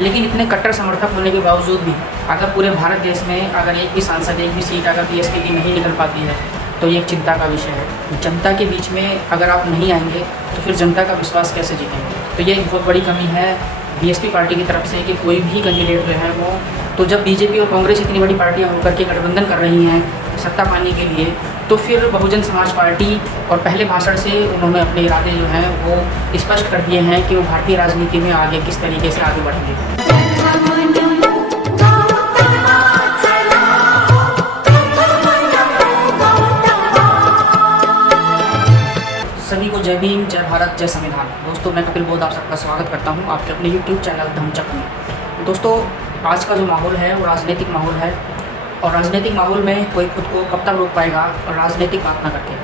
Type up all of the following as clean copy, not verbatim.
लेकिन इतने कट्टर समर्थक होने के बावजूद भी अगर पूरे भारत देश में अगर एक भी सांसद, एक भी सीट अगर बीएसपी की नहीं निकल पाती है तो ये एक चिंता का विषय है। जनता के बीच में अगर आप नहीं आएंगे तो फिर जनता का विश्वास कैसे जीतेंगे। तो ये एक बहुत बड़ी कमी है बीएसपी पार्टी की तरफ से कि कोई भी कैंडिडेट जो है वो, तो जब बीजेपी और कांग्रेस इतनी बड़ी पार्टियां होकर के गठबंधन कर रही हैं सत्ता पाने के लिए, तो फिर बहुजन समाज पार्टी और पहले भाषण से उन्होंने अपने इरादे जो हैं वो स्पष्ट कर दिए हैं कि वो भारतीय राजनीति में आगे किस तरीके से आगे बढ़ेंगे। सभी को जय भीम, जय भारत, जय संविधान। दोस्तों मैं कपिल बोध आप सबका स्वागत करता हूं आपके अपने YouTube चैनल धम्मचक्र में। दोस्तों आज का जो माहौल है वो राजनीतिक माहौल है और राजनीतिक माहौल में कोई खुद को कब तक रोक पाएगा और राजनीतिक बात ना करके।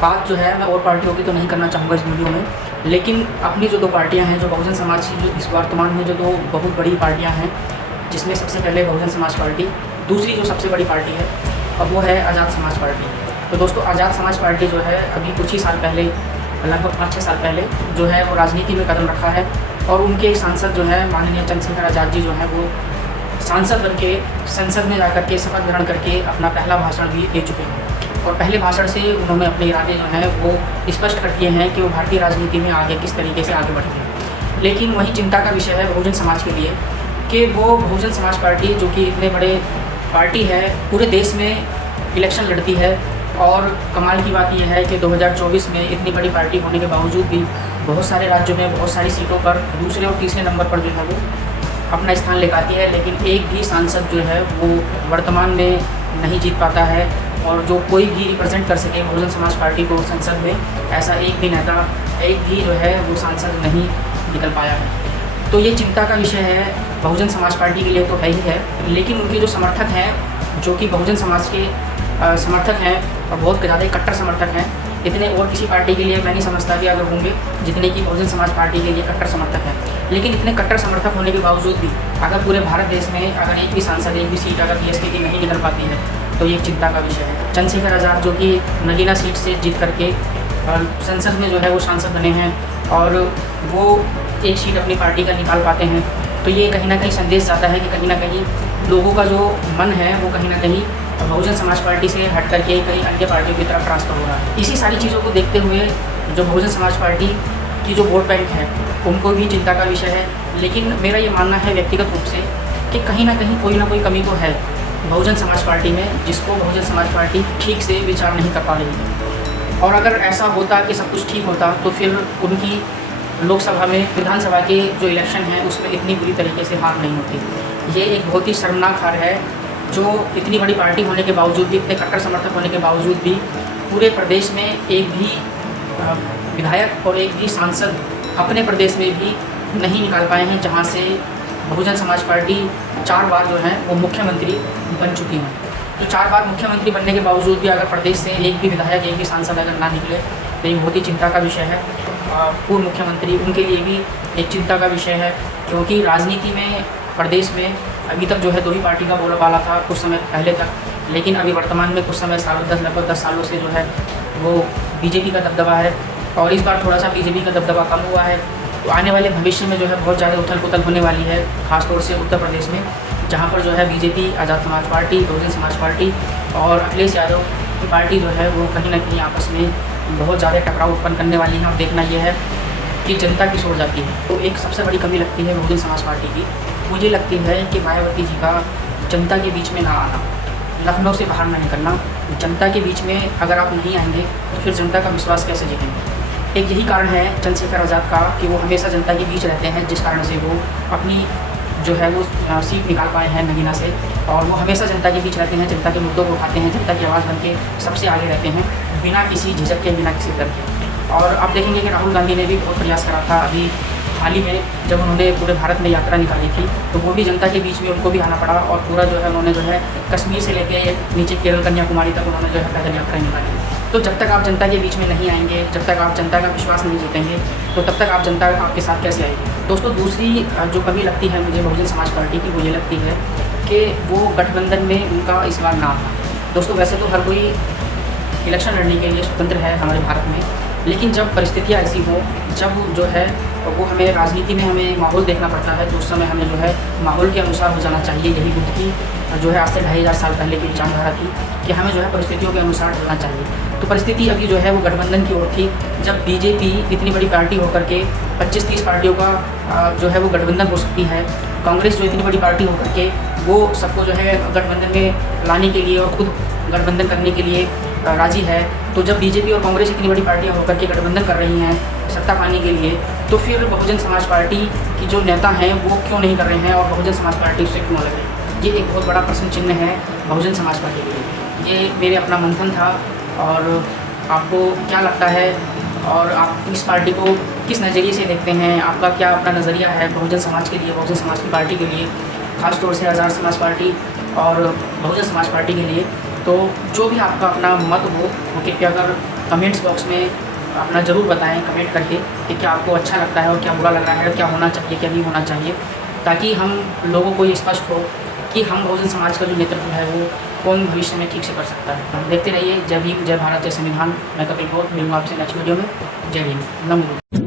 बात जो है मैं और पार्टियों की तो नहीं करना चाहूँगा इस वीडियो में, लेकिन अपनी जो दो पार्टियाँ हैं, जो बहुजन समाज की जो इस वर्तमान में जो दो बहुत बड़ी पार्टियाँ हैं, जिसमें सबसे पहले बहुजन समाज पार्टी, दूसरी जो सबसे बड़ी पार्टी है और वो है आज़ाद समाज पार्टी। तो दोस्तों आज़ाद समाज पार्टी जो है अभी कुछ ही साल पहले, लगभग 5-6 साल पहले जो है वो राजनीति में कदम रखा है और उनके एक सांसद जो है माननीय चंद्रशेखर आज़ाद जी जो है वो सांसद बन के संसद में जाकर के शपथ ग्रहण करके अपना पहला भाषण भी दे चुके हैं और पहले भाषण से उन्होंने अपने इरादे जो हैं वो स्पष्ट कर दिए हैं कि वो भारतीय राजनीति में आगे किस तरीके से आगे बढ़ेंगे। लेकिन वही चिंता का विषय है बहुजन समाज के लिए कि वो बहुजन समाज पार्टी जो कि इतने बड़े पार्टी है, पूरे देश में इलेक्शन लड़ती है और कमाल की बात यह है कि 2024 में इतनी बड़ी पार्टी होने के बावजूद भी बहुत सारे राज्यों में बहुत सारी सीटों पर दूसरे और तीसरे नंबर पर जो है वो अपना स्थान ले पाती है, लेकिन एक भी सांसद जो है वो वर्तमान में नहीं जीत पाता है और जो कोई भी रिप्रेजेंट कर सके बहुजन समाज पार्टी को संसद में, ऐसा एक भी नेता, एक भी जो है वो सांसद नहीं निकल पाया है। तो ये चिंता का विषय है बहुजन समाज पार्टी के लिए तो है ही है, लेकिन उनके जो समर्थक हैं, जो कि बहुजन समाज के समर्थक हैं और बहुत ज़्यादा कट्टर समर्थक हैं, इतने और किसी पार्टी के लिए मैं नहीं समझता कि अगर होंगे जितने की बहुजन समाज पार्टी के लिए कट्टर समर्थक हैं। लेकिन इतने कट्टर समर्थक होने के बावजूद भी अगर पूरे भारत देश में अगर एक भी सांसद, एक भी सीट अगर बीएसपी की नहीं निकल पाती है तो ये एक चिंता का विषय है। चंद्रशेखर आज़ाद जो कि नगीना सीट से जीत करके संसद में जो है वो सांसद बने हैं और वो एक सीट अपनी पार्टी का निकाल पाते हैं, तो ये कहीं ना कहीं संदेश जाता है कि कहीं ना कहीं लोगों का जो मन है वो कहीं ना कहीं बहुजन समाज पार्टी से हट करके कई अन्य पार्टियों की तरफ ट्रांसफर हो रहा है। इसी सारी चीज़ों को देखते हुए जो बहुजन समाज पार्टी की जो वोट बैंक है उनको भी चिंता का विषय है। लेकिन मेरा ये मानना है व्यक्तिगत रूप से कि कहीं ना कहीं कोई ना कोई कमी तो है बहुजन समाज पार्टी में, जिसको बहुजन समाज पार्टी ठीक से विचार नहीं कर पा रही है। और अगर ऐसा होता कि सब कुछ ठीक होता तो फिर उनकी लोकसभा में, विधानसभा के जो इलेक्शन हैं उसमें इतनी बुरी तरीके से हार नहीं होती। ये एक बहुत ही शर्मनाक हार है जो इतनी बड़ी पार्टी होने के बावजूद भी, इतने कट्टर समर्थक होने के बावजूद भी पूरे प्रदेश में एक भी विधायक और एक भी सांसद अपने प्रदेश में भी नहीं निकाल पाए हैं, जहां से बहुजन समाज पार्टी 4 बार जो है वो मुख्यमंत्री बन चुकी हैं। तो 4 बार मुख्यमंत्री बनने के बावजूद भी अगर प्रदेश से एक भी विधायक, एक भी सांसद अगर ना निकले तो ये बहुत ही चिंता का विषय है। पूर्व मुख्यमंत्री उनके लिए भी एक चिंता का विषय है, क्योंकि राजनीति में प्रदेश में अभी तक जो है 2 ही पार्टी का बोलबाला था कुछ समय पहले तक, लेकिन अभी वर्तमान में कुछ समय लगभग 10 सालों से जो है वो बीजेपी का दबदबा है और इस बार थोड़ा सा बीजेपी का दबदबा कम हुआ है। तो आने वाले भविष्य में जो है बहुत ज़्यादा उथल पुथल होने वाली है, खासतौर से उत्तर प्रदेश में, जहाँ पर जो है बीजेपी, आज़ाद समाज पार्टी, बहुजन समाज पार्टी और अखिलेश यादव की पार्टी जो है वो कहीं ना कहीं आपस में बहुत ज़्यादा टकराव उत्पन्न करने वाली है और देखना यह है कि जनता किस ओर जाती है। तो एक सबसे बड़ी कमी लगती है बहुजन समाज पार्टी की, मुझे लगती है कि मायावती जी का जनता के बीच में ना आना, लखनऊ से बाहर ना निकलना। जनता के बीच में अगर आप नहीं आएंगे तो फिर जनता का विश्वास कैसे जीतेंगे। एक यही कारण है चंद्रशेखर आज़ाद का कि वो हमेशा जनता के बीच रहते हैं, जिस कारण से वो अपनी जो है वो सीट निकाल पाए हैं नगीना से, और वो हमेशा जनता के बीच रहते हैं, जनता के मुद्दों को उठाते हैं, जनता की आवाज़ बन के सबसे आगे रहते हैं, बिना किसी झिझक के, बिना किसी डर के। और आप देखेंगे कि राहुल गांधी ने भी बहुत प्रयास करा था अभी हाल ही में, जब उन्होंने पूरे भारत में यात्रा निकाली थी तो वो भी जनता के बीच में उनको भी आना पड़ा और पूरा जो है उन्होंने जो है कश्मीर से लेके नीचे केरल कन्याकुमारी तक उन्होंने जो है पैदल यात्रा निकाली। तो जब तक आप जनता के बीच में नहीं आएंगे, जब तक आप जनता का विश्वास नहीं जीतेंगे, तो तब तक आप जनता आपके साथ कैसे आएगी। दोस्तों दूसरी जो कमी लगती है मुझे बहुजन समाज पार्टी की, वो ये लगती है कि वो गठबंधन में उनका इस बार ना था। दोस्तों वैसे तो हर कोई इलेक्शन लड़ने के लिए स्वतंत्र है हमारे भारत में, लेकिन जब परिस्थितियाँ ऐसी हों, जब जो है वो हमें राजनीति में हमें माहौल देखना पड़ता है, तो उस समय हमें जो है माहौल के अनुसार हो जाना चाहिए। यही बुद्ध की जो है आज से 2500 साल पहले की विचारधारा थी कि हमें जो है परिस्थितियों के अनुसार ढलना चाहिए। तो परिस्थिति अभी जो है वो गठबंधन की ओर थी। जब बीजेपी इतनी बड़ी पार्टी होकर के 25-30 पार्टियों का जो है वो गठबंधन हो सकती है, कांग्रेस जो इतनी बड़ी पार्टी होकर के वो सबको जो है गठबंधन में लाने के लिए और खुद गठबंधन करने के लिए राज़ी है, तो जब बीजेपी और कांग्रेस इतनी बड़ी पार्टियां होकर के गठबंधन कर रही हैं सत्ता पाने के लिए, तो फिर बहुजन समाज पार्टी की जो नेता हैं वो क्यों नहीं कर रहे हैं और बहुजन समाज पार्टी उससे क्यों अलग है? ये एक बहुत बड़ा प्रश्न चिन्ह है बहुजन समाज पार्टी के लिए। ये मेरे अपना मंथन था। और आपको क्या लगता है और आप इस पार्टी को किस नज़रिए से देखते हैं? आपका क्या अपना नज़रिया है बहुजन समाज के लिए, बहुजन समाज की पार्टी के लिए, ख़ासतौर से आज़ाद समाज पार्टी और बहुजन समाज पार्टी के लिए? तो जो भी आपका अपना मत हो वो कृपया कर कमेंट्स बॉक्स में अपना ज़रूर बताएं कमेंट करके कि क्या आपको अच्छा लगता है और क्या बुरा लग रहा है, क्या होना चाहिए क्या नहीं होना चाहिए, ताकि हम लोगों को ये स्पष्ट हो कि हम बहुजन समाज का जो नेतृत्व है वो कौन भविष्य में ठीक से कर सकता है। देखते रहिए जय भीम, जय भारत, जय संविधान। मैं कपिल गौर, मिलूंगा आपसे नेक्स्ट वीडियो में। जय भीम, नमो।